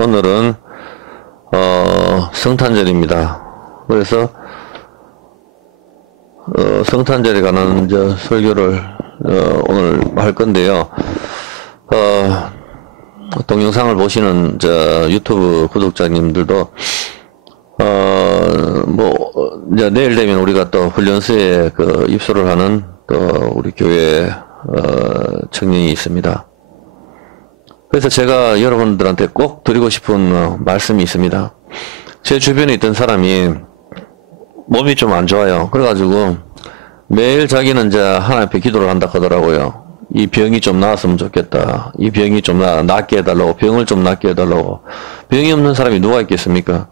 오늘은 성탄절입니다. 그래서 성탄절에 관한 설교를 오늘 할 건데요. 동영상을 보시는 유튜브 구독자님들도 이제 내일 되면 우리가 또 훈련소에 입소를 하는 또 우리 교회 청년이 있습니다. 그래서 제가 여러분들한테 꼭 드리고 싶은 말씀이 있습니다. 제 주변에 있던 사람이 몸이 좀 안 좋아요. 그래가지고 매일 자기는 이제 하나님 앞에 기도를 한다 하더라고요. 이 병이 좀 나았으면 좋겠다. 이 병이 좀 낫게 해달라고. 병을 좀 낫게 해달라고. 병이 없는 사람이 누가 있겠습니까?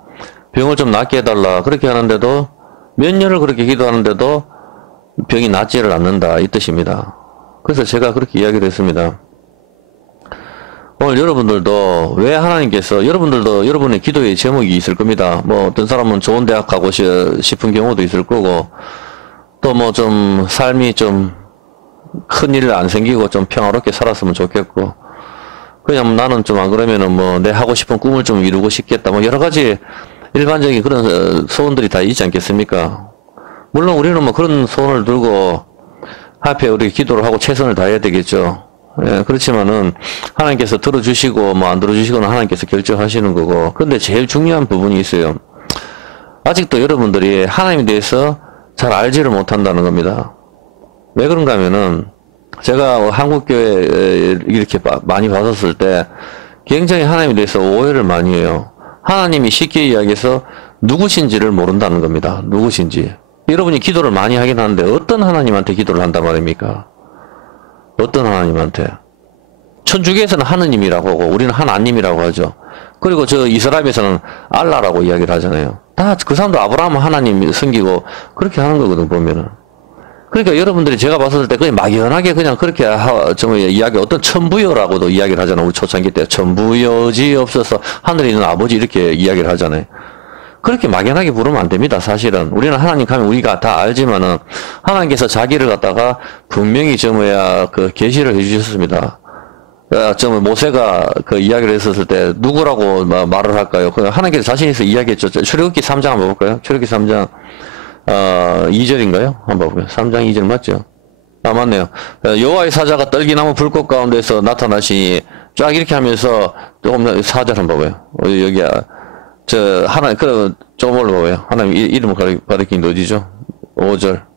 병을 좀 낫게 해달라. 그렇게 하는데도 몇 년을 그렇게 기도하는데도 병이 낫지를 않는다. 이 뜻입니다. 그래서 제가 그렇게 이야기를 했습니다. 오늘 여러분들도 왜 하나님께서 여러분들도 여러분의 기도의 제목이 있을 겁니다. 어떤 사람은 좋은 대학 가고 싶은 경우도 있을 거고 또 좀 삶이 좀 큰일 안 생기고 좀 평화롭게 살았으면 좋겠고 그냥 나는 좀 안 그러면은 내 하고 싶은 꿈을 좀 이루고 싶겠다. 여러 가지 일반적인 그런 소원들이 다 있지 않겠습니까? 물론 우리는 그런 소원을 들고 앞에 우리 기도를 하고 최선을 다해야 되겠죠. 예, 그렇지만은 하나님께서 들어주시고 안 들어주시거나 하나님께서 결정하시는 거고. 그런데 제일 중요한 부분이 있어요. 아직도 여러분들이 하나님에 대해서 잘 알지를 못한다는 겁니다. 왜 그런가 하면은 제가 한국교회 이렇게 많이 봤었을 때 굉장히 하나님에 대해서 오해를 많이 해요. 하나님이 쉽게 이야기해서 누구신지를 모른다는 겁니다. 누구신지. 여러분이 기도를 많이 하긴 하는데 어떤 하나님한테 기도를 한단 말입니까? 어떤 하나님한테? 천주교에서는 하느님이라고 하고 우리는 하나님이라고 하죠. 그리고 이스라엘에서는 알라라고 이야기를 하잖아요. 다 그 사람도 아브라함 하나님 섬기고 그렇게 하는 거거든 보면은. 그러니까 여러분들이 제가 봤을 때 그냥 막연하게 그냥 그렇게 이야기 어떤 천부여라고도 이야기를 하잖아요. 우리 초창기 때 천부여지 없어서 하늘에 있는 아버지 이렇게 이야기를 하잖아요. 그렇게 막연하게 부르면 안 됩니다. 사실은 우리는 하나님 가면 우리가 다 알지만은 하나님께서 자기를 갖다가 분명히 계시를 해주셨습니다. 모세가 모세가 이야기를 했었을 때 누구라고 말을 할까요? 하나님께서 자신 있어 이야기했죠. 출애굽기 3장 한번 볼까요? 출애굽기 3장 2절인가요? 한번 볼까요? 3장 2절 맞죠? 아 맞네요. 여호와의 사자가 떨기나무 불꽃 가운데서 나타나시니 쫙 이렇게 하면서 조금 4절 한번 봐봐요. 여기야. 하나님, 조금 올라봐요. 하나님 이름을 가리킨 게 어디죠? 5절.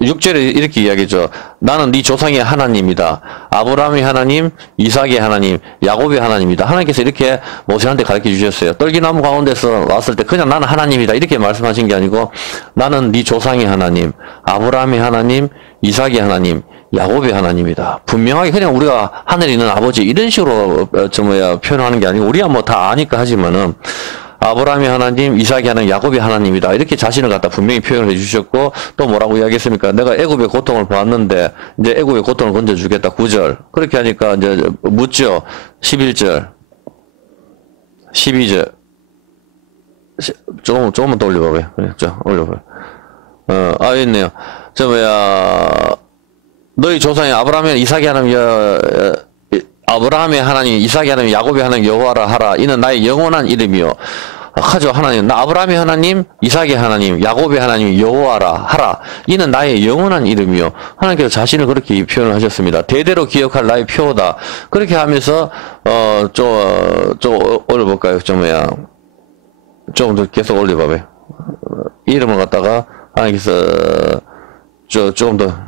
6절에 이렇게 이야기죠. 나는 네 조상의 하나님이다. 아브라함의 하나님, 이삭의 하나님, 야곱의 하나님이다. 하나님께서 이렇게 모세한테 가르쳐 주셨어요. 떨기나무 가운데서 왔을 때 그냥 나는 하나님이다. 이렇게 말씀하신 게 아니고 나는 네 조상의 하나님, 아브라함의 하나님, 이삭의 하나님, 야곱의 하나님이다. 분명하게 그냥 우리가 하늘에 있는 아버지 이런 식으로 표현하는 게 아니고 우리야 다 아니까 하지만은 아브라함의 하나님, 이삭의 하나님, 야곱의 하나님이다. 이렇게 자신을 갖다 분명히 표현을 해주셨고 또 뭐라고 이야기했습니까? 내가 애굽의 고통을 봤는데 이제 애굽의 고통을 건져주겠다. 9절. 그렇게 하니까 이제 묻죠. 11절, 12절. 조금만 더 올려봐봐요. 그렇죠? 올려봐요. 있네요. 너희 조상의 아브라함의 이삭의 하나님 아브라함의 하나님 이삭의 하나님 야곱의 하나님 여호와라 하라. 이는 나의 영원한 이름이요. 하죠. 하나님 나 아브라함의 하나님 이삭의 하나님 야곱의 하나님 여호와라 하라. 이는 나의 영원한 이름이요. 하나님께서 자신을 그렇게 표현을 하셨습니다. 대대로 기억할 나의 표다. 그렇게 하면서 좀 올려볼까요? 조금 더 계속 올려봐봐요. 이름을 갖다가 하나님께서 조금 더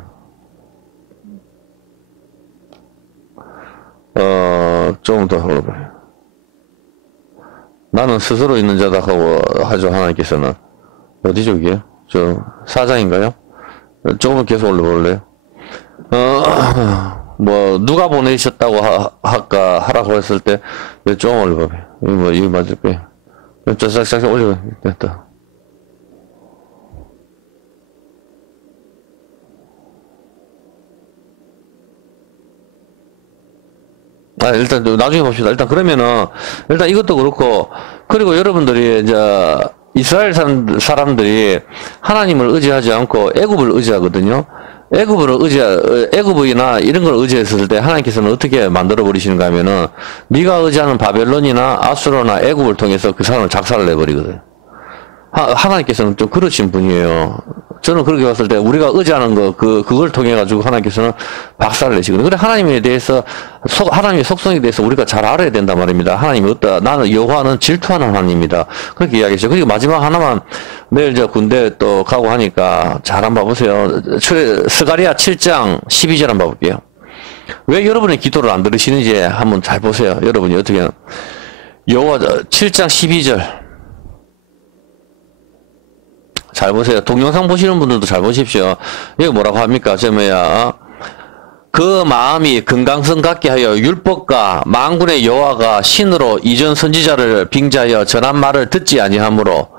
조금 더 올려봐요. 나는 스스로 있는 자다 하고 하죠. 하나님께서는 어디죠 이게? 4장인가요? 조금 계속 올려볼래요? 누가 보내셨다고 하라고 했을 때 조금 올려봐요. 이거 맞을 거예요. 쫙쫙쫙 올려봐요. 됐다. 일단 나중에 봅시다. 일단 그러면은 일단 이것도 그렇고 그리고 여러분들이 이스라엘 사람들이 하나님을 의지하지 않고 애굽을 의지하거든요. 애굽이나 이런 걸 의지했을 때 하나님께서는 어떻게 만들어 버리시는가 하면은 네가 의지하는 바벨론이나 아수르나 애굽을 통해서 그 사람을 작살을 내버리거든. 하나님께서는 좀 그러신 분이에요. 저는 그렇게 봤을 때 우리가 의지하는 그걸 통해 가지고 하나님께서는 박살을 내시거든요. 근데 하나님에 대해서 하나님의 속성에 대해서 우리가 잘 알아야 된단 말입니다. 하나님이 어떠? 나는 여호와는 질투하는 하나님입니다. 그렇게 이야기했죠. 그리고 마지막 하나만 내일 저 군대 또 가고 하니까 잘 한번 봐보세요. 스가랴 7장 12절 한번 봐볼게요. 왜 여러분의 기도를 안 들으시는지 한번 잘 보세요. 여러분이 어떻게 여호와 7장 12절 잘 보세요. 동영상 보시는 분들도 잘 보십시오. 여기 뭐라고 합니까? 저 뭐야? 그 마음이 금강성 같게 하여 율법과 만군의 여호와가 신으로 이전 선지자를 빙자하여 전한 말을 듣지 아니하므로.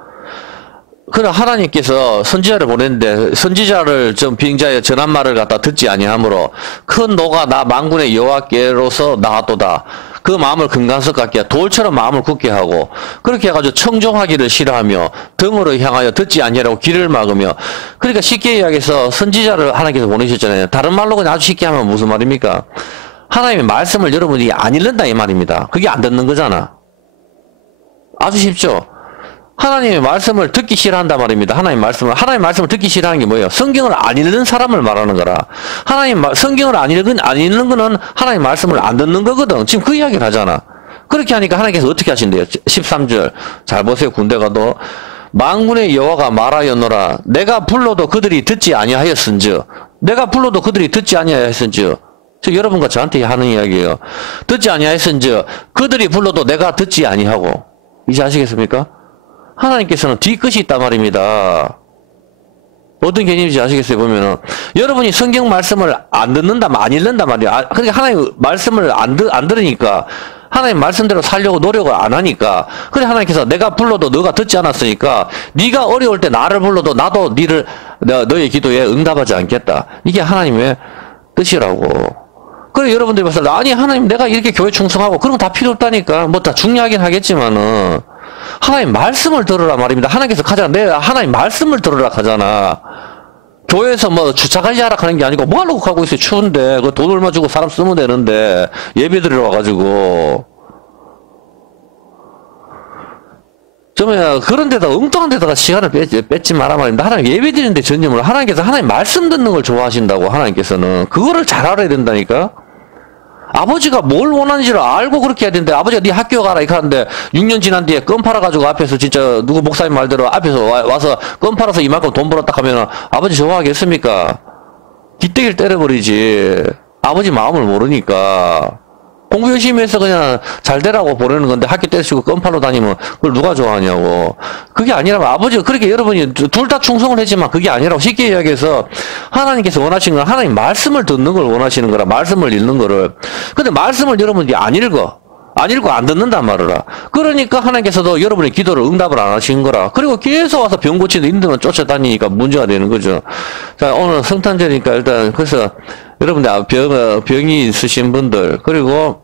그래 하나님께서 선지자를 보냈는데 선지자를 좀 빙자하여 전한 말을 갖다 듣지 아니하므로 큰 노가 나 만군의 여호와께로서 나왔도다. 그 마음을 금강석 같게 돌처럼 마음을 굳게 하고 그렇게 해가지고 청종하기를 싫어하며 등으로 향하여 듣지 아니하라고 귀를 막으며. 그러니까 쉽게 이야기해서 선지자를 하나님께서 보내셨잖아요. 다른 말로 그냥 아주 쉽게 하면 무슨 말입니까? 하나님의 말씀을 여러분이 안 읽는다 이 말입니다. 그게 안 듣는 거잖아. 아주 쉽죠? 하나님의 말씀을 듣기 싫어한단 말입니다. 하나님의 말씀을 듣기 싫어하는 게 뭐예요? 성경을 안 읽는 사람을 말하는 거라. 성경을 안 읽는 거는 하나님의 말씀을 안 듣는 거거든. 지금 그 이야기를 하잖아. 그렇게 하니까 하나님께서 어떻게 하신대요? 13절. 잘 보세요. 군대 가도. 만군의 여호와가 말하였노라. 내가 불러도 그들이 듣지 아니하였은즉. 내가 불러도 그들이 듣지 아니하였은즉. 여러분과 저한테 하는 이야기예요. 듣지 아니하였은즉. 그들이 불러도 내가 듣지 아니하고. 이제 아시겠습니까? 하나님께서는 뒤끝이 있단 말입니다. 어떤 개념인지 아시겠어요? 보면은 여러분이 성경 말씀을 안 듣는다, 안 읽는단 말이야. 그러니까 하나님 말씀을 안 들으니까 하나님 말씀대로 살려고 노력을 안 하니까. 그래 하나님께서 내가 불러도 너가 듣지 않았으니까 네가 어려울 때 나를 불러도 나도 너의 기도에 응답하지 않겠다. 이게 하나님의 뜻이라고. 그래 여러분들이 봤을 때 아니 하나님 내가 이렇게 교회 충성하고 그런 거 다 필요 없다니까. 뭐 다 중요하긴 하겠지만은 하나님 말씀을 들으라 말입니다. 하나님께서 가잖아. 내가 하나님 말씀을 들으라 하잖아. 교회에서 뭐 주차 관리하라 하는 게 아니고 뭐 하려고 가고 있어요. 추운데 그 돈 얼마 주고 사람 쓰면 되는데 예배 드리러 와가지고 좀 그런 데다 엉뚱한 데다가 시간을 뺏지 마라 말입니다. 하나님 예배 드리는데 전념을 하나님께서 하나님 말씀 듣는 걸 좋아하신다고. 하나님께서는 그거를 잘 알아야 된다니까. 아버지가 뭘 원하는지를 알고 그렇게 해야 되는데 아버지가 네 학교 가라 이렇게 하는데 6년 지난 뒤에 껌 팔아가지고 앞에서 진짜 누구 목사님 말대로 앞에서 와서 껌 팔아서 이만큼 돈 벌었다 하면 아버지 좋아하겠습니까? 뒷대기를 때려버리지. 아버지 마음을 모르니까. 공부 열심히 해서 그냥 잘 되라고 보내는 건데 학교 때리시고 껌 팔러 다니면 그걸 누가 좋아하냐고. 그게 아니라면 아버지가 그렇게 여러분이 둘 다 충성을 했지만 그게 아니라고. 쉽게 이야기해서 하나님께서 원하시는 건 하나님 말씀을 듣는 걸 원하시는 거라. 말씀을 읽는 거를. 근데 말씀을 여러분들이 안 읽고 안 듣는단 말이라. 그러니까 하나님께서도 여러분의 기도를 응답을 안 하신 거라. 그리고 계속 와서 병 고치는 인들만 쫓아다니니까 문제가 되는 거죠. 자, 오늘 성탄절이니까 일단 그래서 여러분들 병이 있으신 분들 그리고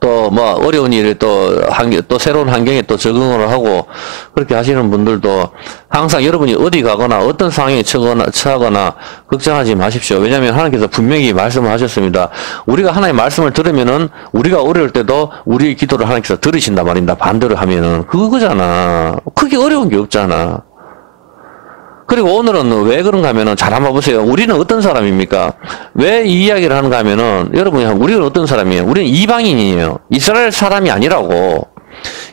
또 뭐 어려운 일에 또 새로운 환경에 또 적응을 하고 그렇게 하시는 분들도 항상 여러분이 어디 가거나 어떤 상황에 처하거나 걱정하지 마십시오. 왜냐하면 하나님께서 분명히 말씀을 하셨습니다. 우리가 하나님의 말씀을 들으면은 우리가 어려울 때도 우리의 기도를 하나님께서 들으신단 말입니다. 반대로 하면은 그거잖아. 크게 어려운 게 없잖아. 그리고 오늘은 왜 그런가 하면은 잘 한번 보세요. 우리는 어떤 사람입니까? 왜 이 이야기를 하는가 하면은 여러분이 우리는 어떤 사람이에요? 우리는 이방인이에요. 이스라엘 사람이 아니라고.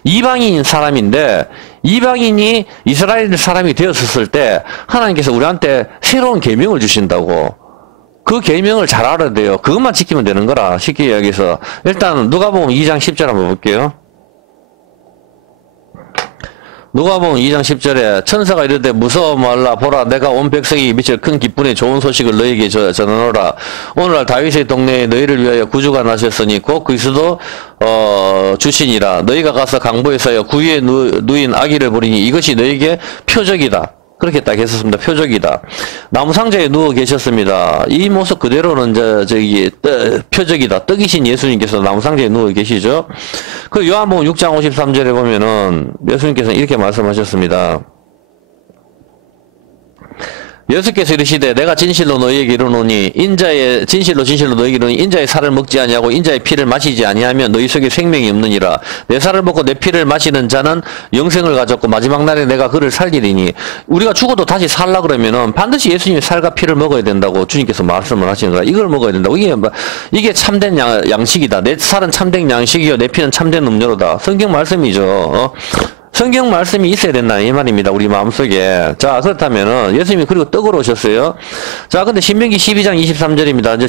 이방인 사람인데 이방인이 이스라엘 사람이 되었을 때 하나님께서 우리한테 새로운 계명을 주신다고. 그 계명을 잘 알아야 돼요. 그것만 지키면 되는 거라. 쉽게 이야기해서 일단 누가복음 2장 10절 한번 볼게요. 누가복음 2장 10절에 천사가 이르되 무서워 말라. 보라 내가 온 백성이 미칠 큰 기쁨의 좋은 소식을 너희에게 전하노라. 오늘날 다윗의 동네에 너희를 위하여 구주가 나셨으니 곧 그리스도 주시니라. 너희가 가서 강보에서여 구유에 누인 아기를 보리니 이것이 너희에게 표적이다. 그렇게 딱 했었습니다. 표적이다. 나무 상자에 누워 계셨습니다. 이 모습 그대로는 표적이다. 떡이신 예수님께서 나무 상자에 누워 계시죠. 그 요한복음 6장 53절에 보면은 예수님께서는 이렇게 말씀하셨습니다. 예수께서 이르시되 내가 진실로 너희에게 이르노니 인자의 진실로 너희에게 이르노니 인자의 살을 먹지 아니하고 인자의 피를 마시지 아니하면 너희 속에 생명이 없느니라. 내 살을 먹고 내 피를 마시는 자는 영생을 가졌고 마지막 날에 내가 그를 살리리니. 우리가 죽어도 다시 살라 그러면은 반드시 예수님의 살과 피를 먹어야 된다고 주님께서 말씀을 하시는 거라. 이걸 먹어야 된다고. 이게 참된 양식이다. 내 살은 참된 양식이요 내 피는 참된 음료로다. 성경 말씀이죠. 성경 말씀이 있어야 된다 이 말입니다. 우리 마음속에. 자, 그렇다면은 예수님이 그리고 떡으로 오셨어요. 자, 근데 신명기 12장 23절입니다. 이제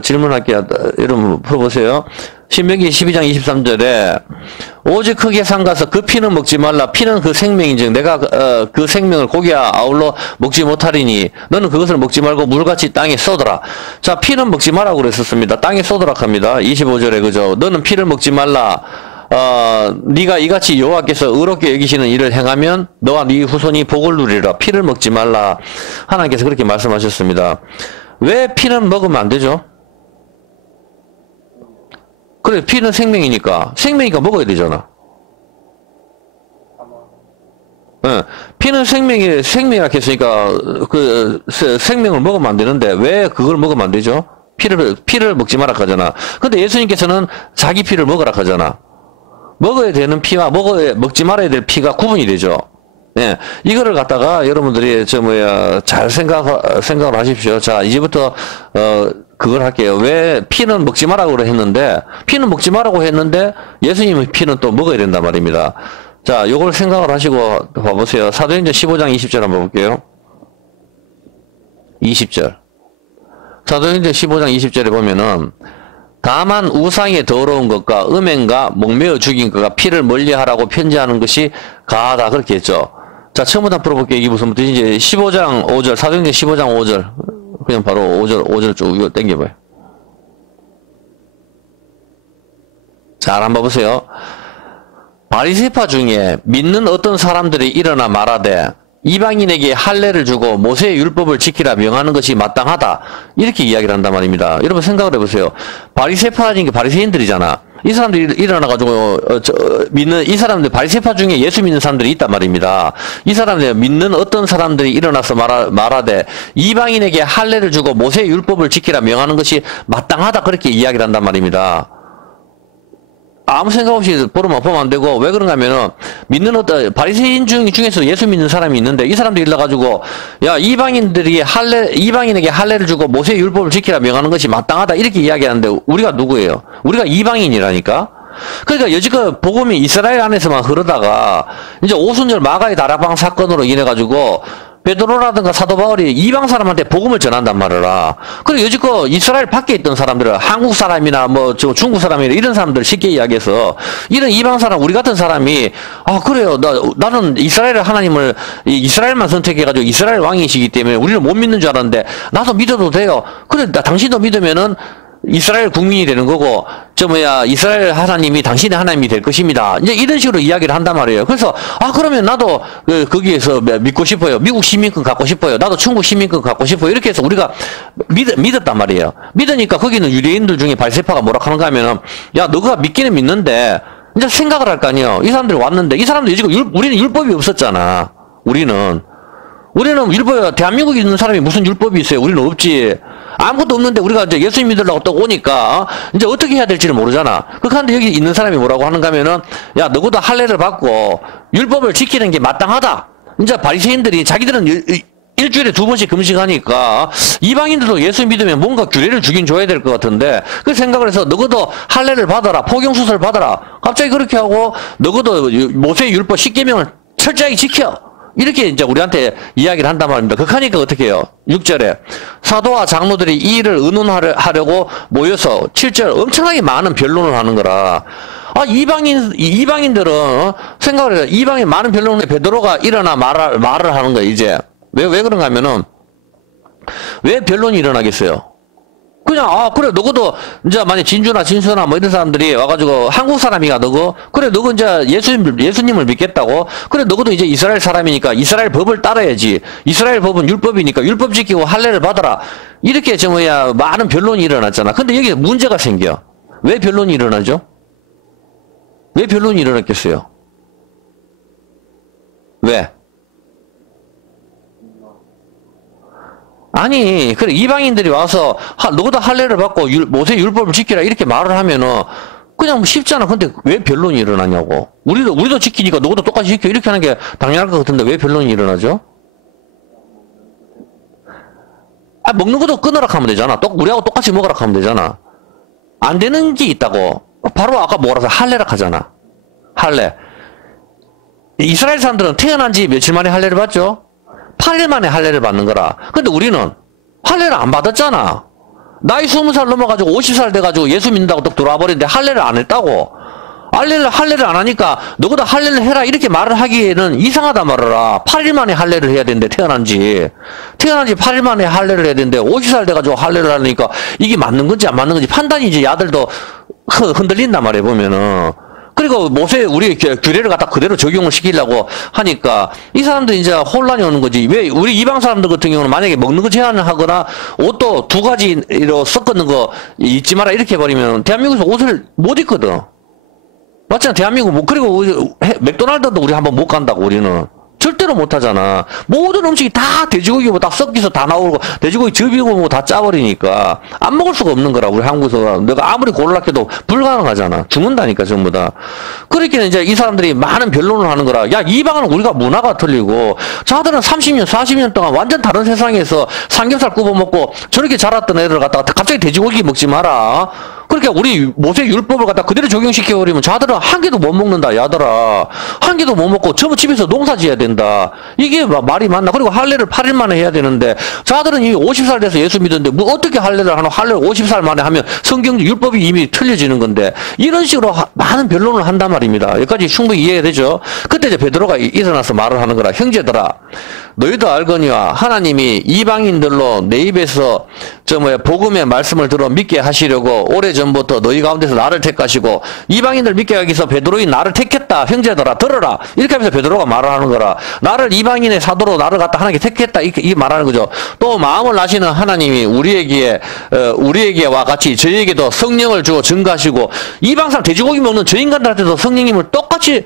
질문할게요. 여러분 풀어보세요. 신명기 12장 23절에 오직 크게 상가서 그 피는 먹지 말라. 피는 그 생명인즉 내가 그 생명을 고기와 아울러 먹지 못하리니 너는 그것을 먹지 말고 물같이 땅에 쏟아라. 자, 피는 먹지 말라고 그랬었습니다. 땅에 쏟으라 합니다. 25절에 그죠. 너는 피를 먹지 말라. 네가 이같이 여호와께서 의롭게 여기시는 일을 행하면 너와 네 후손이 복을 누리라. 피를 먹지 말라. 하나님께서 그렇게 말씀하셨습니다. 왜 피는 먹으면 안 되죠? 그래, 피는 생명이니까 먹어야 되잖아. 피는 생명이라 했으니까 생명을 먹으면 안 되는데 왜 그걸 먹으면 안 되죠? 피를 먹지 마라 하잖아. 근데 예수님께서는 자기 피를 먹으라 하잖아. 먹어야 되는 피와 먹지 말아야 될 피가 구분이 되죠. 예. 이거를 갖다가 여러분들이 잘 생각을 하십시오. 자, 이제부터 그걸 할게요. 왜 피는 먹지 말라고 했는데 예수님의 피는 또 먹어야 된단 말입니다. 자, 요걸 생각을 하시고 봐보세요. 사도행전 15장 20절 한번 볼게요. 20절. 사도행전 15장 20절에 보면은 다만 우상의 더러운 것과 음행과 목매어 죽인 것과 피를 멀리하라고 편지하는 것이 가하다 그렇게 했죠. 자, 처음부터 한번 풀어볼게요. 이게 무슨 뜻인지. 15장 5절 사도행전 15장 5절 그냥 바로 5절 쭉 이거 땡겨봐요. 잘 한번 보세요. 바리새파 중에 믿는 어떤 사람들이 일어나 말하되 이방인에게 할례를 주고 모세의 율법을 지키라 명하는 것이 마땅하다. 이렇게 이야기를 한단 말입니다. 여러분 생각을 해보세요. 바리새파라는 게 바리새인들이잖아. 이 사람들이 일어나가지고 믿는 이 사람들 바리새파 중에 예수 믿는 사람들이 있단 말입니다. 이 사람들 믿는 어떤 사람들이 일어나서 말하되 이방인에게 할례를 주고 모세의 율법을 지키라 명하는 것이 마땅하다. 그렇게 이야기를 한단 말입니다. 아무 생각 없이 보면 안 되고, 왜 그런가 하면은, 믿는 바리새인 중에서 예수 믿는 사람이 있는데, 이 사람들이 일러가지고, 야, 이방인에게 할례를 주고 모세의 율법을 지키라 명하는 것이 마땅하다. 이렇게 이야기하는데, 우리가 누구예요? 우리가 이방인이라니까? 그러니까 여지껏 복음이 이스라엘 안에서만 흐르다가, 이제 오순절 마가의 다락방 사건으로 인해가지고, 베드로라든가 사도 바울이 이방 사람한테 복음을 전한단 말이라. 그리고 여지껏 이스라엘 밖에 있던 사람들은 한국 사람이나 중국 사람이나 이런 사람들 쉽게 이야기해서 이런 이방 사람 우리 같은 사람이 그래요 나는 이스라엘 하나님을 이스라엘만 선택해가지고 이스라엘 왕이시기 때문에 우리를 못 믿는 줄 알았는데 나도 믿어도 돼요. 그래 당신도 믿으면은 이스라엘 국민이 되는 거고, 이스라엘 하나님이 당신의 하나님이 될 것입니다. 이제 이런 식으로 이야기를 한단 말이에요. 그래서, 그러면 나도, 거기에서 믿고 싶어요. 미국 시민권 갖고 싶어요. 나도 중국 시민권 갖고 싶어요. 이렇게 해서 우리가 믿었단 말이에요. 믿으니까 거기는 유대인들 중에 바리새파가 뭐라 하는가 하면은, 야, 너가 믿기는 믿는데, 이제 생각을 할 거 아니에요. 이 사람들이 왔는데, 이 사람들이 지금 우리는 율법이 없었잖아. 우리는 대한민국에 있는 사람이 무슨 율법이 있어요? 우리는 없지. 아무것도 없는데 우리가 이제 예수님 믿으려고 또 오니까 이제 어떻게 해야 될지를 모르잖아. 그런데 여기 있는 사람이 뭐라고 하는가 하면은 야, 너보다 할례를 받고 율법을 지키는 게 마땅하다. 이제 바리새인들이 자기들은 일주일에 2번씩 금식하니까 이방인들도 예수 믿으면 뭔가 규례를 주긴 줘야 될 것 같은데 그 생각을 해서 너희도 할례를 받아라. 포경수술 받아라. 갑자기 그렇게 하고 너희도 모세의 율법 10계명을 철저하게 지켜. 이렇게 이제 우리한테 이야기를 한단 말입니다. 그러니까 어떻게 해요? 6절에 사도와 장로들이 이 일을 의논하려고 모여서 7절 엄청나게 많은 변론을 하는 거라. 이방인들은 생각을 해요. 이방인 많은 변론에 베드로가 일어나 말을 하는 거야, 이제. 왜 그런가 하면은 왜 변론이 일어나겠어요? 그냥 그래 너도 이제 만약 진주나 진수나 이런 사람들이 와가지고 한국 사람이가 너고 그래 너도 이제 예수님을 믿겠다고 그래 너도 이제 이스라엘 사람이니까 이스라엘 법을 따라야지 이스라엘 법은 율법이니까 율법 지키고 할례를 받아라 이렇게 많은 변론이 일어났잖아. 근데 여기 문제가 생겨. 왜 변론이 일어나죠? 왜 변론이 일어났겠어요? 왜? 아니, 그래, 이방인들이 와서, 너보다 할례를 받고, 모세 율법을 지키라, 이렇게 말을 하면은, 그냥 쉽잖아. 근데 왜 변론이 일어나냐고. 우리도 지키니까 너보다 똑같이 지켜. 이렇게 하는 게 당연할 것 같은데 왜 변론이 일어나죠? 먹는 것도 끊으라 하면 되잖아. 우리하고 똑같이 먹으라 하면 되잖아. 안 되는 게 있다고. 바로 아까 뭐라서 할례라 하잖아. 할례. 이스라엘 사람들은 태어난 지 며칠 만에 할례를 받죠? 8일 만에 할례를 받는 거라. 근데 우리는 할례를 안 받았잖아. 나이 20살 넘어가지고 50살 돼가지고 예수 믿는다고 또 들어와 버리는데 할례를 안 했다고. 할례를 안 하니까 너보다 할례를 해라 이렇게 말을 하기에는 이상하다 말이라. 8일 만에 할례를 해야 되는데 태어난 지 8일 만에 할례를 해야 되는데 50살 돼가지고 할례를 하니까 이게 맞는 건지 안 맞는 건지 판단이 이제 야들도 흔들린단 말이에요 보면은. 그리고 모세 우리 규례를 갖다 그대로 적용을 시키려고 하니까 이 사람들 이제 혼란이 오는 거지. 왜 우리 이방 사람들 같은 경우는 만약에 먹는 거 제한을 하거나 옷도 2가지로 섞는 거 잊지 마라 이렇게 해버리면 대한민국에서 옷을 못 입거든. 맞잖아. 대한민국 그리고 맥도날드도 우리 한번 못 간다고 우리는. 절대로 못하잖아. 모든 음식이 다 돼지고기 뭐 다 섞여서 다 나오고 돼지고기 접이고 뭐 다 짜버리니까 안 먹을 수가 없는 거라. 우리 한국에서 내가 아무리 고르려 해도 불가능하잖아. 죽는다니까 전부 다. 그렇게 이제 이 사람들이 많은 변론을 하는 거라. 야, 이방은 우리가 문화가 틀리고 자들은 30년 40년 동안 완전 다른 세상에서 삼겹살 구워 먹고 저렇게 자랐던 애들 갖다가 갑자기 돼지고기 먹지 마라. 그러니까 우리 모세 율법을 갖다 그대로 적용시켜버리면 자들은 한 개도 못 먹는다, 야들아. 한 개도 못 먹고 전부 집에서 농사 지어야 된다. 이게 말이 맞나? 그리고 할례를 8일 만에 해야 되는데 자들은 이미 50살 돼서 예수 믿었는데 뭐 어떻게 할례를 하나? 할례를 50살 만에 하면 성경 율법이 이미 틀려지는 건데 이런 식으로 많은 변론을 한단 말입니다. 여기까지 충분히 이해가 되죠? 그때 이제 베드로가 일어나서 말을 하는 거라. 형제들아, 너희도 알거니와 하나님이 이방인들로 내 입에서 복음의 말씀을 들어 믿게 하시려고 오래전부터 너희 가운데서 나를 택하시고 이방인들 믿게 하기 위해서 베드로이 나를 택했다. 형제들아 들어라. 이렇게 하면서 베드로가 말을 하는 거라. 나를 이방인의 사도로 나를 갖다 하나님께 택했다. 이렇게 말하는 거죠. 또 마음을 아시는 하나님이 우리에게와 같이 저희에게도 성령을 주어 증가하시고 이방 사람 돼지고기 먹는 저 인간들한테도 성령님을 똑같이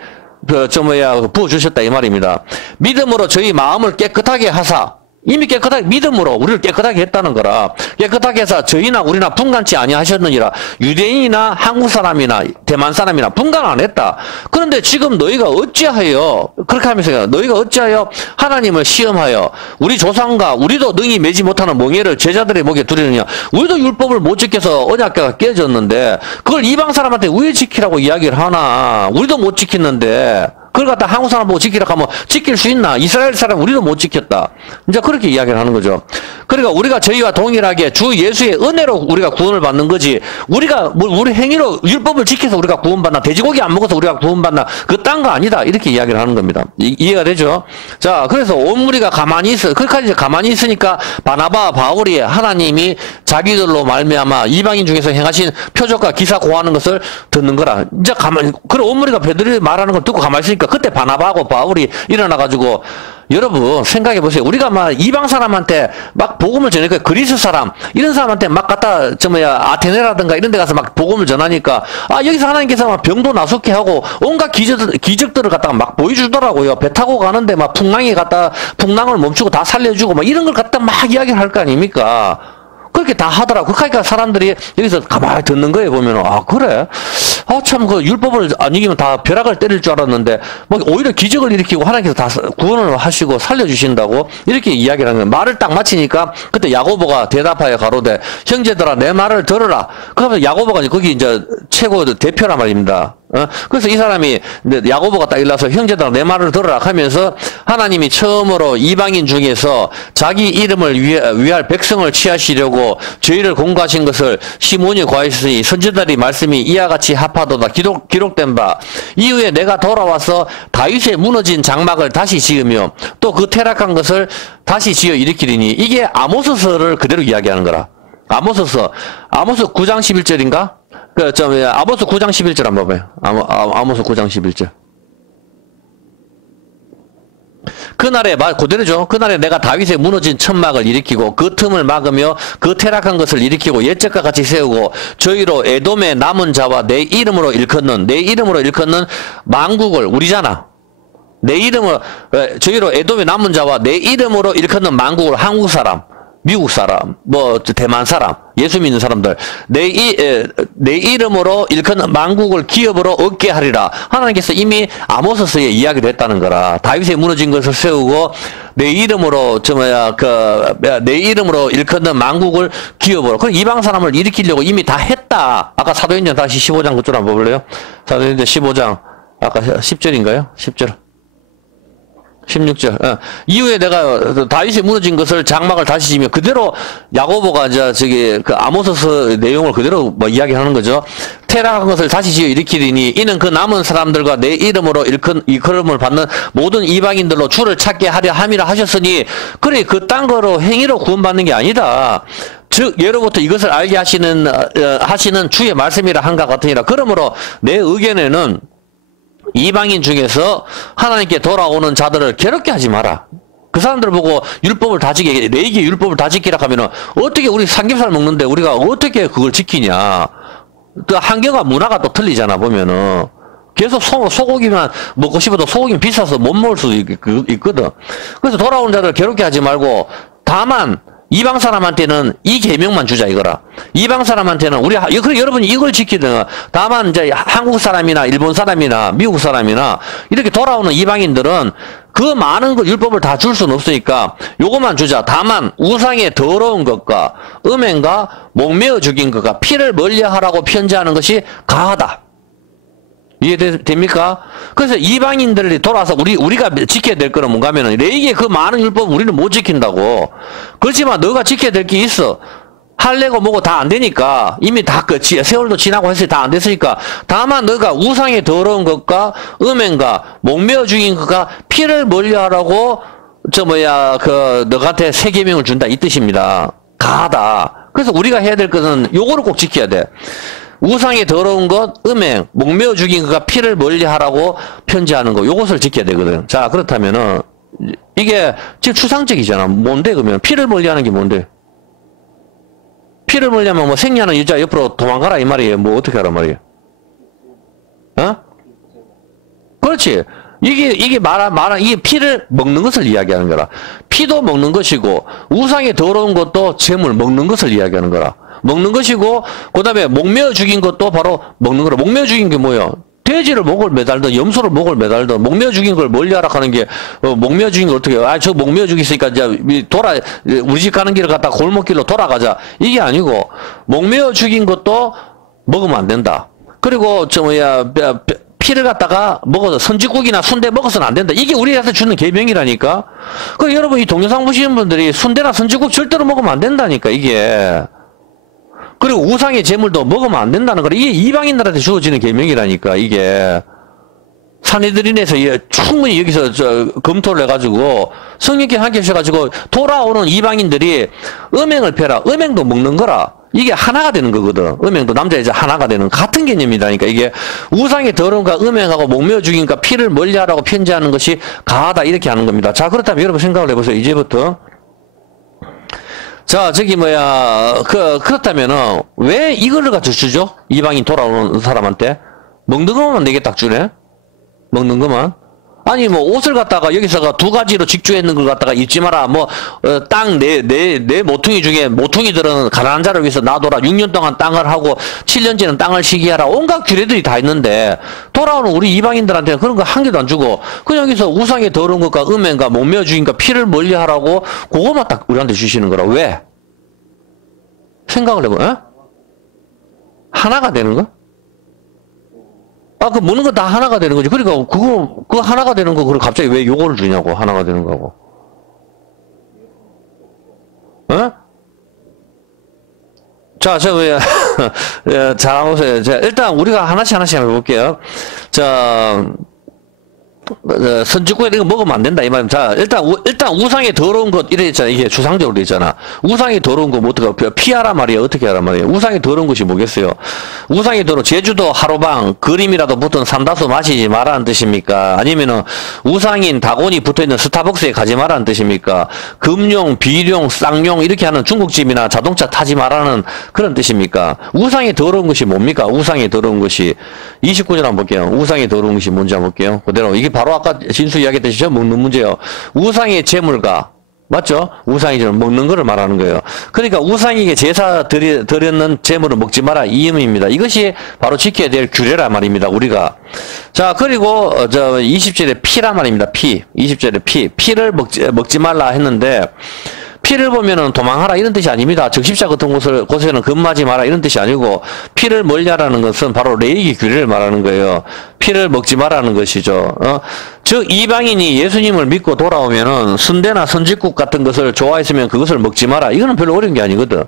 부어주셨다 이 말입니다. 믿음으로 저희 마음을 깨끗하게 하사 이미 깨끗하게 믿음으로 우리를 깨끗하게 했다는 거라. 깨끗하게 해서 저희나 우리나 분간치 아니하셨느니라. 유대인이나 한국 사람이나 대만 사람이나 분간 안 했다. 그런데 지금 너희가 어찌하여 그렇게 하면서 너희가 어찌하여 하나님을 시험하여 우리 조상과 우리도 능히 매지 못하는 멍에를 제자들의 목에 두리느냐. 우리도 율법을 못 지켜서 언약궤가 깨졌는데 그걸 이방 사람한테 왜 지키라고 이야기를 하나. 우리도 못 지켰는데 그걸 갖다 한국 사람 보고 지키라고 하면 지킬 수 있나? 이스라엘 사람 우리도 못 지켰다. 이제 그렇게 이야기를 하는 거죠. 그러니까 우리가 저희와 동일하게 주 예수의 은혜로 우리가 구원을 받는 거지. 우리가 우리 행위로 율법을 지켜서 우리가 구원받나? 돼지고기 안 먹어서 우리가 구원받나? 그 딴 거 아니다. 이렇게 이야기를 하는 겁니다. 이해가 되죠? 자, 그래서 온 무리가 가만히 있어. 그렇게 이제 가만히 있으니까 바나바, 바울이 하나님이 자기들로 말미암아 이방인 중에서 행하신 표적과 기사 고하는 것을 듣는 거라. 이제 가만히. 그래 온 무리가 베드로의 말하는 걸 듣고 가만히 있으니까. 그때 바나바하고 바울이 일어나가지고 여러분 생각해 보세요. 우리가 막 이방 사람한테 막 복음을 전하니까 그리스 사람 이런 사람한테 막 갖다 아테네라든가 이런 데 가서 막 복음을 전하니까 여기서 하나님께서 막 병도 나속게 하고 온갖 기적들을 갖다가 막 보여주더라고요. 배 타고 가는데 막 풍랑을 멈추고 다 살려주고 막 이런 걸 갖다 막 이야기를 할 거 아닙니까? 그렇게 다 하더라고. 그러니까 사람들이 여기서 가만히 듣는 거에 보면 그래? 참 그 율법을 안 이기면 다 벼락을 때릴 줄 알았는데 뭐 오히려 기적을 일으키고 하나님께서 다 구원을 하시고 살려주신다고 이렇게 이야기를 하는 거예요. 말을 딱 마치니까 그때 야고보가 대답하여 가로되 형제들아 내 말을 들으라. 그러면 야고보가 거기 이제 최고 대표란 말입니다. 그래서 이 사람이 야고보가 딱 일어나서 형제들아 내 말을 들으라 하면서 하나님이 처음으로 이방인 중에서 자기 이름을 위할 백성을 취하시려고 저희를 공고하신 것을 시몬이 고하였으니 선지자들이 말씀이 이와 같이 합하도다 기록된 바 이후에 내가 돌아와서 다윗의 무너진 장막을 다시 지으며 또 그 퇴락한 것을 다시 지어 일으키리니 이게 아모스서를 그대로 이야기하는 거라. 아모스 9장 11절인가? 아모스 9장 11절 한번 봐요. 아모스 9장 11절. 그날에 그대로죠. 그날에 내가 다윗의 무너진 천막을 일으키고 그 틈을 막으며 그 퇴락한 것을 일으키고 옛적과 같이 세우고 저희로 에돔의 남은 자와 내 이름으로 일컫는 만국을 우리잖아. 저희로 에돔의 남은 자와 내 이름으로 일컫는 만국을 한국 사람. 미국 사람, 뭐 대만 사람, 예수 믿는 사람들 내 이름으로 일컫는 만국을 기업으로 얻게 하리라. 하나님께서 이미 아모스서에 이야기를 했다는 거라. 다윗의 무너진 것을 세우고 내 이름으로 내 이름으로 일컫는 만국을 기업으로. 그럼 이방 사람을 일으키려고 이미 다 했다. 아까 사도행전 다시 15장 그쪽 한번 볼래요? 사도행전 15장 아까 10절인가요? 10절. 16절. 이후에 내가 다윗이 무너진 것을 장막을 다시 지며 그대로 야고보가 이제 그 아모스서 내용을 그대로 뭐 이야기하는 거죠. 퇴락한 것을 다시 지어 일으키리니 이는 그 남은 사람들과 내 이름으로 일컬음을 받는 모든 이방인들로 주를 찾게 하려 함이라 하셨으니 그래 그 딴 거로 행위로 구원받는 게 아니다. 즉 예로부터 이것을 알게 하시는 주의 말씀이라 한가 같으니라. 그러므로 내 의견에는 이방인 중에서 하나님께 돌아오는 자들을 괴롭게 하지 마라. 그 사람들 보고 율법을 다 지키게, 레위기 율법을 다 지키라 하면은 어떻게 우리 삼겹살 먹는데 우리가 어떻게 그걸 지키냐. 또 환경과 문화가 또 틀리잖아 보면은. 계속 소고기만 먹고 싶어도 소고기는 비싸서 못 먹을 수도 있거든. 그래서 돌아오는 자들을 괴롭게 하지 말고 다만 이방 사람한테는 이 계명만 주자 이거라. 이방 사람한테는 그래 여러분이 이걸 지키든 다만 이제 한국 사람이나 일본 사람이나 미국 사람이나 이렇게 돌아오는 이방인들은 그 많은 거 율법을 다 줄 수는 없으니까 요것만 주자. 다만 우상의 더러운 것과 음행과 목매어 죽인 것과 피를 멀리하라고 편지하는 것이 가하다. 이해됩니까? 그래서 이방인들이 돌아와서 우리가 지켜야 될 거는 뭔가 하면은, 레위기의 그 많은 율법은 우리는 못 지킨다고. 그렇지만 너가 지켜야 될 게 있어. 할래고 뭐고 다 안 되니까. 이미 다 세월도 지나고 했으니 다 안 됐으니까. 다만 너가 우상의 더러운 것과 음행과 목매어 죽인 것과 피를 멀리 하라고, 너한테 세 계명을 준다. 이 뜻입니다. 가하다. 그래서 우리가 해야 될 것은 요거를 꼭 지켜야 돼. 우상의 더러운 것, 음행, 목매어 죽인 것과 피를 멀리 하라고 편지하는 거, 요것을 지켜야 되거든. 자, 그렇다면은, 이게 지금 추상적이잖아. 뭔데, 그러면? 피를 멀리 하는 게 뭔데? 피를 멀리 하면 뭐 생리하는 여자 옆으로 도망가라, 이 말이에요. 뭐 어떻게 하란 말이에요? 어? 그렇지. 이게 이게 피를 먹는 것을 이야기하는 거라. 피도 먹는 것이고, 우상의 더러운 것도 재물 먹는 것을 이야기하는 거라. 먹는 것이고, 그 다음에 목매어 죽인 것도 바로 먹는 거라. 목매어 죽인 게 뭐예요? 돼지를 목을 매달든 염소를 목을 매달든 목매어 죽인 걸 멀리 하라 하는 게, 목매어 죽인 걸 어떻게 해요? 저 목매어 죽였으니까 이제 우리 집 가는 길을 갖다 골목길로 돌아가자. 이게 아니고, 목매어 죽인 것도 먹으면 안 된다. 그리고 피를 갖다가 먹어서 선지국이나 순대 먹어서는 안 된다. 이게 우리한테 주는 계명이라니까. 그 여러분 이 동영상 보시는 분들이 순대나 선지국 절대로 먹으면 안 된다니까 이게. 그리고 우상의 제물도 먹으면 안 된다는 거라. 이게 이방인들한테 주어지는 계명이라니까 이게. 산헤드린에서 충분히 여기서 검토를 해가지고 성령께 함께 하셔가지고 돌아오는 이방인들이 음행을 펴라. 음행도 먹는 거라. 이게 하나가 되는 거거든. 음행도 남자 여자 하나가 되는 같은 개념이라니까. 이게 우상의 더러움과 음행하고 목매어 죽인과 피를 멀리하라고 편지하는 것이 가하다 이렇게 하는 겁니다. 자, 그렇다면 여러분 생각을 해보세요. 이제부터 자, 그렇다면은 왜 이거를 갖다 주죠? 이방인 돌아오는 사람한테 먹는 것만 내게 딱 주네. 먹는 것만. 아니 뭐 옷을 갖다가 여기서가 두 가지로 직주했는 걸 갖다가 입지 마라. 뭐 땅 내 모퉁이 중에 모퉁이들은 가난한 자를 위해서 놔둬라. 6년 동안 땅을 하고 7년째는 땅을 시기하라. 온갖 규례들이 다 있는데 돌아오는 우리 이방인들한테는 그런 거 한 개도 안 주고 그냥 여기서 우상의 더러운 것과 음행과 목매어 죽인과 피를 멀리하라고 그것만 딱 우리한테 주시는 거라. 왜? 생각을 해봐. 하나가 되는 거? 그 먹는 거 다 하나가 되는 거지. 그러니까 그거 하나가 되는 거, 그걸 갑자기 왜 요거를 주냐고, 하나가 되는 거고. 자, 자, 보세요. 자, 일단 우리가 하나씩 한번 해볼게요. 자, 선지국에 이거 먹으면 안 된다 이 말입니다. 자, 일단 우상의 더러운 것 이래 있잖아. 이게 추상적으로 있잖아. 우상의 더러운 거 뭐 어떻게 피하라 말이야. 어떻게 하란 말이야. 우상의 더러운 것이 뭐겠어요? 우상의 더러운 제주도 하루방 그림이라도 붙은 삼다수 마시지 말라는 뜻입니까? 아니면은 우상인 다곤이 붙어있는 스타벅스에 가지 말라는 뜻입니까? 금용, 비룡, 쌍용 이렇게 하는 중국집이나 자동차 타지 말라는 그런 뜻입니까? 우상의 더러운 것이 뭡니까? 우상의 더러운 것이 29절 한번 볼게요. 우상의 더러운 것이 뭔지 한번 볼게요. 그대로 이게 바로 아까 진수 이야기했듯이 먹는 문제예요. 우상의 제물과 맞죠? 우상이죠. 먹는 거를 말하는 거예요. 그러니까 우상에게 제사 드렸는 재물을 먹지 마라. 이 의미입니다. 이것이 바로 지켜야 될 규례란 말입니다. 우리가. 자, 그리고, 20절에 피란 말입니다. 피. 20절에 피. 피를 먹지 말라 했는데, 피를 보면은 도망하라 이런 뜻이 아닙니다. 적십자 같은 곳에는 근무하지 마라 이런 뜻이 아니고 피를 멀리하라는 것은 바로 레위기 규례를 말하는 거예요. 피를 먹지 말라는 것이죠. 즉 이방인이 예수님을 믿고 돌아오면은 순대나 선짓국 같은 것을 좋아했으면 그것을 먹지 마라. 이거는 별로 어려운 게 아니거든.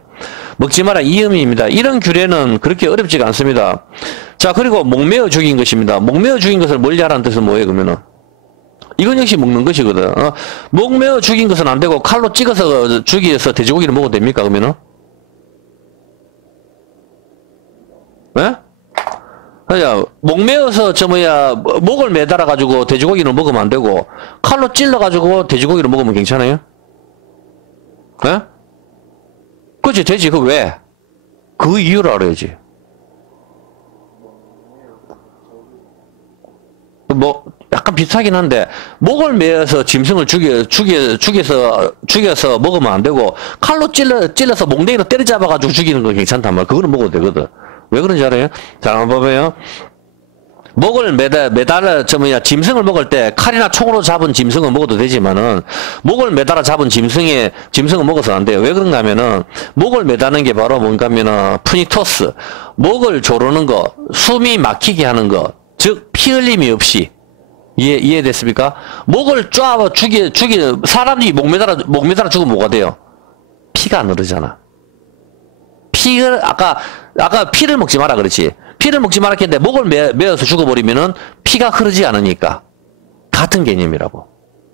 먹지 마라 이 의미입니다. 이런 규례는 그렇게 어렵지가 않습니다. 자, 그리고 목매어 죽인 것입니다. 목매어 죽인 것을 멀리하라는 뜻은 뭐예요 그러면은? 이건 역시 먹는 것이거든. 목매어 죽인 것은 안 되고 칼로 찍어서 죽여서 돼지고기를 먹어도 됩니까 그러면은? 예? 야, 목매어서 목을 매달아 가지고 돼지고기를 먹으면 안 되고 칼로 찔러 가지고 돼지고기를 먹으면 괜찮아요? 예? 그렇지 되지. 그 왜? 그 이유를 알아야지. 뭐 약간 비슷하긴 한데 목을 매어서 짐승을 죽여서 먹으면 안 되고 칼로 찔러서 몽댕이로 때려잡아가지고 죽이는 건 괜찮단 말이야. 그거는 먹어도 되거든. 왜 그런지 알아요? 자, 한번 봐봐요. 목을 짐승을 먹을 때 칼이나 총으로 잡은 짐승은 먹어도 되지만은 목을 매달아 잡은 짐승을 먹어서 안 돼요. 왜 그런가 하면은 목을 매다는 게 바로 뭔가 하면은 푸니토스, 목을 조르는 거, 숨이 막히게 하는 거, 즉 피 흘림이 없이 이해됐습니까? 목을 사람이 목 매달아 죽으면 뭐가 돼요? 피가 안 흐르잖아. 아까 피를 먹지 마라 그렇지. 피를 먹지 마라 했는데 목을 매어서 죽어버리면은 피가 흐르지 않으니까. 같은 개념이라고.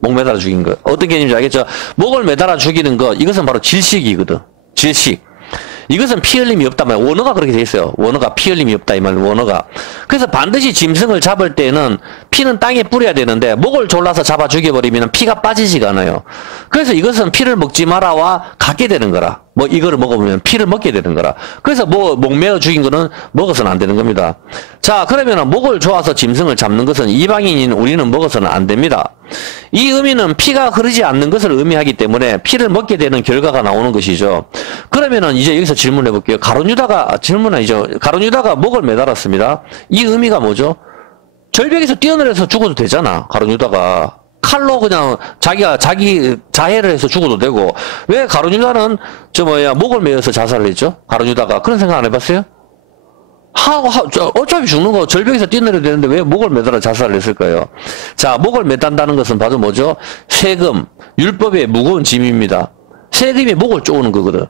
목 매달아 죽인 거. 어떤 개념인지 알겠죠? 목을 매달아 죽이는 거, 이것은 바로 질식이거든. 질식. 이것은 피 흘림이 없단 말이야. 원어가 그렇게 돼 있어요. 원어가 피 흘림이 없다 이 말이야. 원어가. 그래서 반드시 짐승을 잡을 때는 피는 땅에 뿌려야 되는데 목을 졸라서 잡아 죽여버리면 피가 빠지지가 않아요. 그래서 이것은 피를 먹지 마라와 같게 되는 거라. 뭐 이거를 먹으면 피를 먹게 되는 거라. 그래서 목 매어 죽인 거는 먹어서는 안 되는 겁니다. 자, 그러면은 목을 조아서 짐승을 잡는 것은 이방인인 우리는 먹어서는 안 됩니다. 이 의미는 피가 흐르지 않는 것을 의미하기 때문에 피를 먹게 되는 결과가 나오는 것이죠. 그러면은 이제 여기서 질문해 볼게요. 가룟유다가 목을 매달았습니다. 이 의미가 뭐죠? 절벽에서 뛰어내려서 죽어도 되잖아. 가룟유다가 칼로 그냥 자기 자해를 해서 죽어도 되고. 왜 가룟유다는 목을 매어서 자살을 했죠? 가룟유다가 그런 생각 안 해봤어요? 어차피 죽는 거 절벽에서 뛰어내려야 되는데 왜 목을 매달아 자살을 했을까요? 자, 목을 매단다는 것은 바로 뭐죠? 세금, 율법의 무거운 짐입니다. 세금이 목을 쪼는 거거든.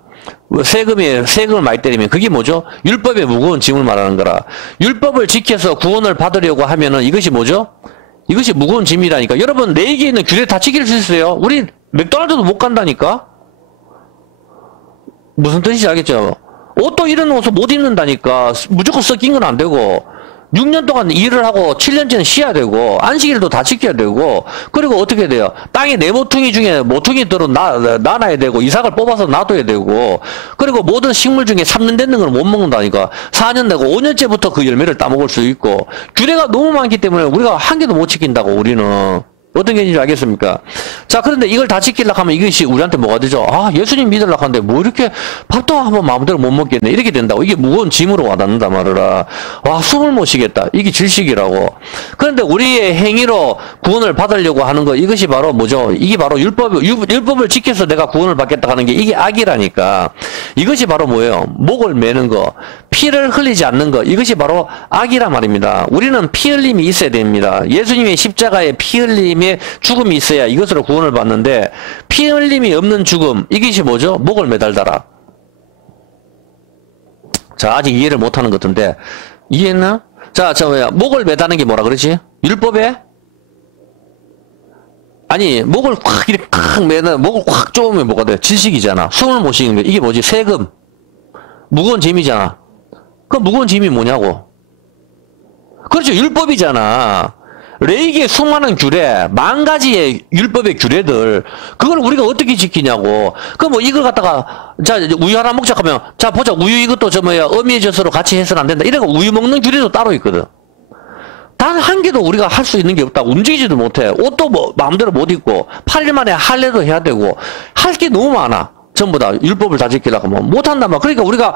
세금을 많이 때리면 그게 뭐죠? 율법의 무거운 짐을 말하는 거라. 율법을 지켜서 구원을 받으려고 하면은 이것이 뭐죠? 이것이 무거운 짐이라니까. 여러분, 레위기에 있는 규례 다 지킬 수 있어요. 우리 맥도날드도 못 간다니까? 무슨 뜻인지 알겠죠? 옷도 이런 옷을 못 입는다니까. 무조건 섞인 건 안 되고 6년 동안 일을 하고 7년째는 쉬어야 되고 안식일도 다 지켜야 되고 그리고 어떻게 돼요? 땅에 네 모퉁이 중에 모퉁이 들어 나눠야 되고 이삭을 뽑아서 놔둬야 되고 그리고 모든 식물 중에 3년 됐는 걸 못 먹는다니까. 4년 되고 5년째부터 그 열매를 따먹을 수 있고 규례가 너무 많기 때문에 우리가 한 개도 못 지킨다고. 우리는 어떤 개념인지 알겠습니까? 자, 그런데 이걸 다 지키려고 하면 이것이 우리한테 뭐가 되죠? 아, 예수님 믿으려고 하는데 뭐 이렇게 밥도 한번 마음대로 못 먹겠네. 이렇게 된다고. 이게 무거운 짐으로 와닿는다 말이라. 와, 숨을 못 쉬겠다. 이게 질식이라고. 그런데 우리의 행위로 구원을 받으려고 하는 거, 이것이 바로 뭐죠? 이게 바로 율법을 지켜서 내가 구원을 받겠다 하는 게 이게 악이라니까. 이것이 바로 뭐예요? 목을 매는 거, 피를 흘리지 않는 거, 이것이 바로 악이란 말입니다. 우리는 피 흘림이 있어야 됩니다. 예수님의 십자가에 피 흘림 죽음이 있어야 이것으로 구원을 받는데 피 흘림이 없는 죽음, 이것이 뭐죠? 목을 매달다라. 자, 아직 이해를 못하는 것 같은데 이해했나? 자, 목을 매다는 게 뭐라 그러지? 율법에? 아니, 목을 콱 이렇게 콱 매는, 목을 콱 쪼으면 뭐가 돼? 질식이잖아. 숨을 못 쉬는 게. 이게 뭐지? 세금, 무거운 짐이잖아. 그 무거운 짐이 뭐냐고? 그렇죠, 율법이잖아. 레위기의 수많은 규례, 10,000가지의 율법의 규례들, 그걸 우리가 어떻게 지키냐고. 이걸 갖다가, 자, 우유 하나 먹자 하면, 자, 보자, 우유 이것도 어미의 젖으로 같이 해서는 안 된다. 이래가 우유 먹는 규례도 따로 있거든. 단 한 개도 우리가 할 수 있는 게 없다. 움직이지도 못해. 옷도 뭐 마음대로 못 입고 8일 만에 할례도 해야 되고 할 게 너무 많아. 전부 다 율법을 다 지키려고 하면 못한단 말. 그러니까 우리가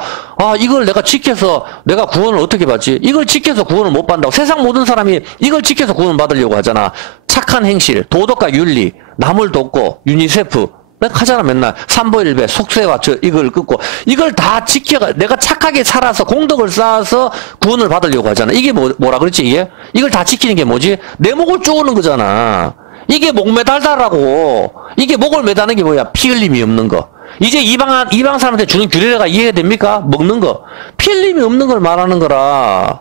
이걸 내가 지켜서 내가 구원을 어떻게 받지? 이걸 지켜서 구원을 못 받는다고. 세상 모든 사람이 이걸 지켜서 구원을 받으려고 하잖아. 착한 행실, 도덕과 윤리, 남을 돕고 유니세프 내가 하잖아. 맨날 삼보일배, 속세와 이걸 끊고 이걸 다 지켜가 내가 착하게 살아서 공덕을 쌓아서 구원을 받으려고 하잖아. 이게 뭐라 그랬지 이게? 이걸 다 지키는 게 뭐지? 내 목을 쪼는 거잖아. 이게 목 매달다라고. 이게 목을 매다는 게 뭐야? 피 흘림이 없는 거. 이제 이방 사람한테 주는 규례가 이해됩니까? 먹는 거. 피 흘림이 없는 걸 말하는 거라.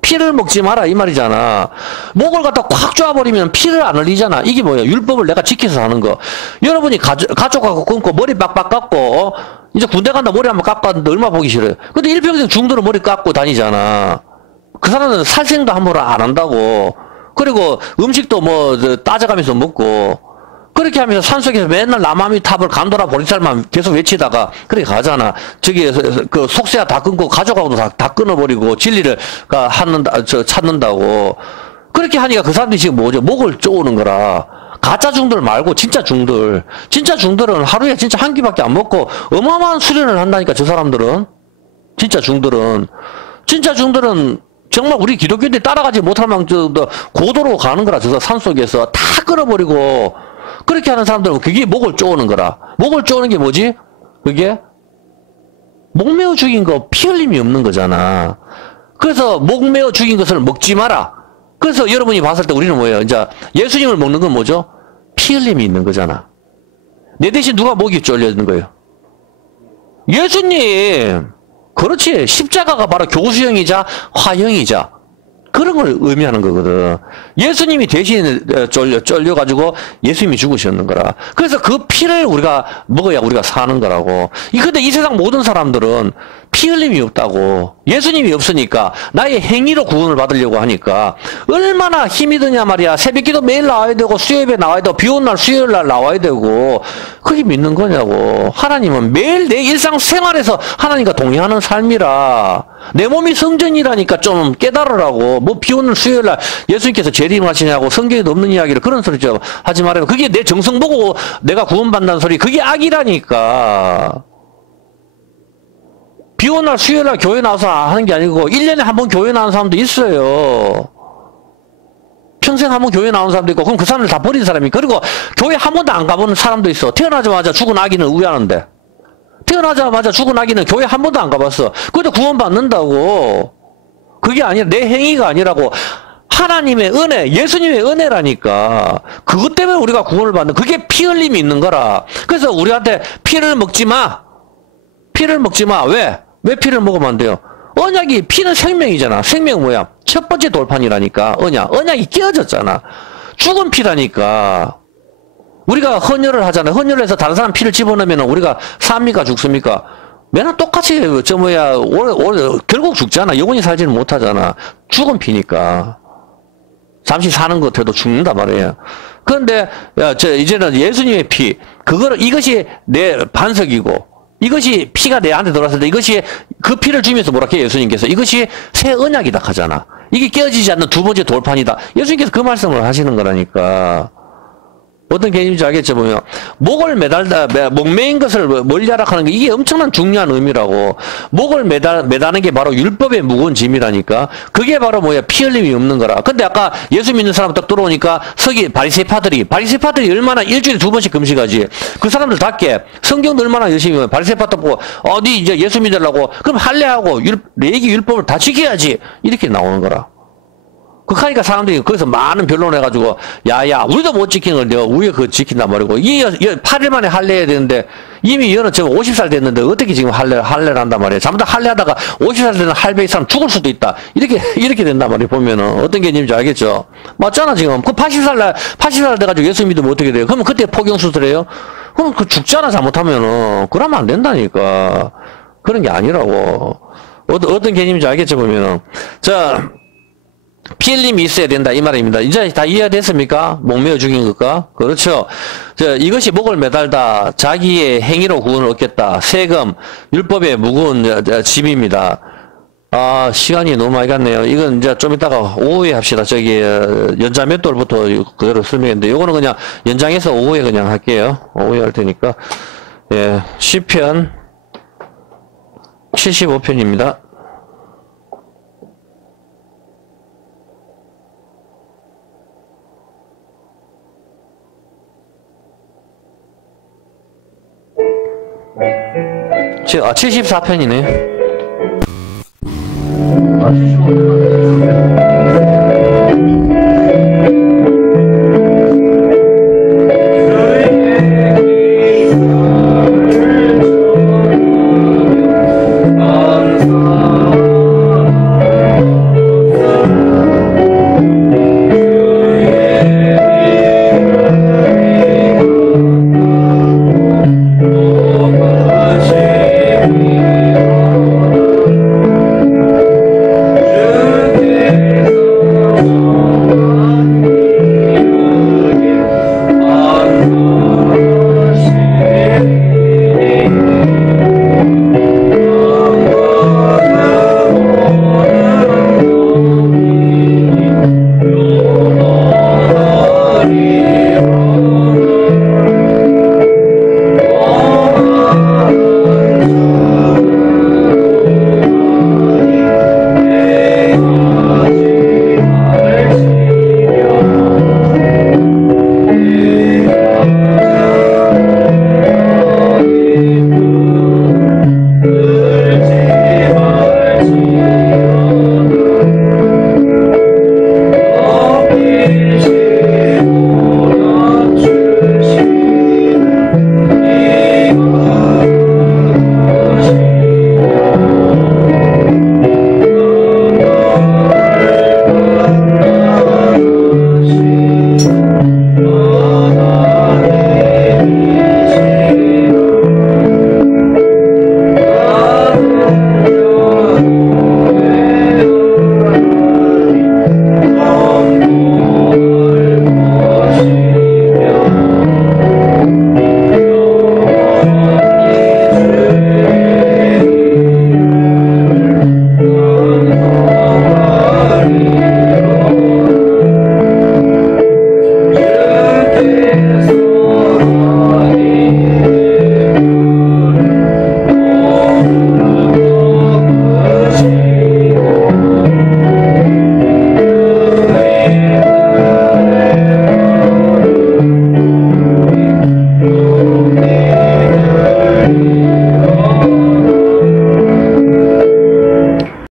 피를 먹지 마라 이 말이잖아. 목을 갖다 콱 쪼아버리면 피를 안 흘리잖아. 이게 뭐야? 율법을 내가 지켜서 하는 거. 여러분이 가족하고 끊고 머리 빡빡 깎고 이제 군대 간다 머리 한번 깎았는데 얼마나 보기 싫어요. 근데 일평생 중도로 머리 깎고 다니잖아. 그 사람은 살생도 함부로 안 한다고. 그리고 음식도 뭐 따져가면서 먹고 그렇게 하면서 산속에서 맨날 남아미 탑을 간도라 보리살만 계속 외치다가 그렇게 가잖아. 저기 그 속세야 다 끊고 가족하고도 다 끊어버리고 진리를 찾는다고. 그렇게 하니까 그 사람들이 지금 뭐죠? 목을 쪼는 거라. 가짜 중들 말고 진짜 중들. 진짜 중들은 하루에 진짜 한 끼밖에 안 먹고 어마어마한 수련을 한다니까 저 사람들은. 진짜 중들은 정말 우리 기독교인들이 따라가지 못할 만큼 고도로 가는 거라. 저 산속에서 다 끊어버리고 그렇게 하는 사람들은 그게 목을 쪼는 거라. 목을 쪼는 게 뭐지? 그게 목 메어 죽인 거 피 흘림이 없는 거잖아. 그래서 목 메어 죽인 것을 먹지 마라. 그래서 여러분이 봤을 때 우리는 뭐예요? 이제 예수님을 먹는 건 뭐죠? 피 흘림이 있는 거잖아. 내 대신 누가 목이 쫄려 있는 거예요? 예수님. 그렇지. 십자가가 바로 교수형이자 화형이자 그런 걸 의미하는 거거든. 예수님이 대신 쫄려가지고 예수님이 죽으셨는 거라. 그래서 그 피를 우리가 먹어야 우리가 사는 거라고. 근데 이 세상 모든 사람들은 피 흘림이 없다고. 예수님이 없으니까 나의 행위로 구원을 받으려고 하니까 얼마나 힘이 드냐 말이야. 새벽기도 매일 나와야 되고 수요일에 나와야 되고 비 오는 날 수요일 날 나와야 되고 그게 믿는 거냐고. 하나님은 매일 내 일상생활에서 하나님과 동행하는 삶이라. 내 몸이 성전이라니까 좀 깨달으라고. 뭐 비 오는 수요일 날 예수님께서 재림하시냐고 성경에도 없는 이야기를 그런 소리 좀 하지 말아요. 그게 내 정성 보고 내가 구원받는다는 소리. 그게 악이라니까. 비 오는 날 수요일 날 교회 나와서 하는 게 아니고 1년에 한 번 교회 나오는 사람도 있어요. 평생 한 번 교회 나오는 사람도 있고 그럼 그 사람을 다 버린 사람이. 그리고 교회 한 번도 안 가보는 사람도 있어. 태어나자마자 죽은 아기는 우야하는데. 태어나자마자 죽은 아기는 교회 한 번도 안 가봤어. 그래도 구원받는다고. 그게 아니라 내 행위가 아니라고. 하나님의 은혜, 예수님의 은혜라니까. 그것 때문에 우리가 구원을 받는 그게 피 흘림이 있는 거라. 그래서 우리한테 피를 먹지 마. 피를 먹지 마. 왜? 왜 피를 먹으면 안 돼요? 언약이 피는 생명이잖아. 생명은 뭐야? 첫 번째 돌판이라니까. 언약이 깨어졌잖아. 죽은 피라니까. 우리가 헌혈을 하잖아요. 헌혈을 해서 다른 사람 피를 집어넣으면 우리가 삽니까 죽습니까? 맨날 똑같이 결국 죽잖아. 영원히 살지는 못하잖아. 죽은 피니까. 잠시 사는 것 같아도 죽는단 말이에요. 그런데 이제는 예수님의 피, 이것이 내 반석이고 이것이 피가 내 안에 들어왔을 때 이것이 그 피를 주면서 뭐라 해요? 예수님께서 이것이 새 언약이다 하잖아. 이게 깨어지지 않는 두 번째 돌판이다. 예수님께서 그 말씀을 하시는 거라니까. 어떤 개념인지 알겠죠? 보면 목을 목매인 것을 멀리하라 하는 게 이게 엄청난 중요한 의미라고. 목을 매다는 게 바로 율법의 무거운 짐이라니까. 그게 바로 뭐야? 피 흘림이 없는 거라. 근데 아까 예수 믿는 사람 딱 들어오니까 바리새파들이 얼마나 일주일에 2번씩 금식하지. 그 사람들답게 성경도 얼마나 열심히 해요. 바리새파들 보고 니 이제 예수 믿으려고 그럼 할례하고 레위기 율법을 다 지켜야지. 이렇게 나오는 거라. 그러니까 사람들이 거기서 많은 변론을 해가지고 야야 우리도 못 지키는 걸 내가 우리가 그거 지킨단 말이고 8일 만에 할례해야 되는데 이미 얘는 지금 50살 됐는데 어떻게 지금 할례를 한단 말이에요. 잘못하면 할례하다가 50살 되는 할배 사람 죽을 수도 있다. 이렇게 된단 말이에요. 보면은 어떤 개념인지 알겠죠? 맞잖아 지금. 그 80살 돼가지고 예수 믿으면 어떻게 돼요? 그러면 그때 포경수술해요? 그럼 그 죽잖아 잘못하면은. 그러면 안 된다니까. 그런 게 아니라고. 어떤 개념인지 알겠죠? 보면은 피 흘림이 있어야 된다 이 말입니다. 이제 다 이해됐습니까? 목매어 죽인 것과. 그렇죠. 이것이 목을 매달다 자기의 행위로 구원을 얻겠다. 세금 율법의 무거운 짐입니다. 아, 시간이 너무 많이 갔네요. 이건 이제 좀 이따가 오후에 합시다. 저기, 연장 몇 돌부터 그대로 설명했는데, 요거는 그냥 연장해서 오후에 그냥 할게요. 오후에 할 테니까. 예, 시편 75편입니다. 아, 74편이네. 아, 75편.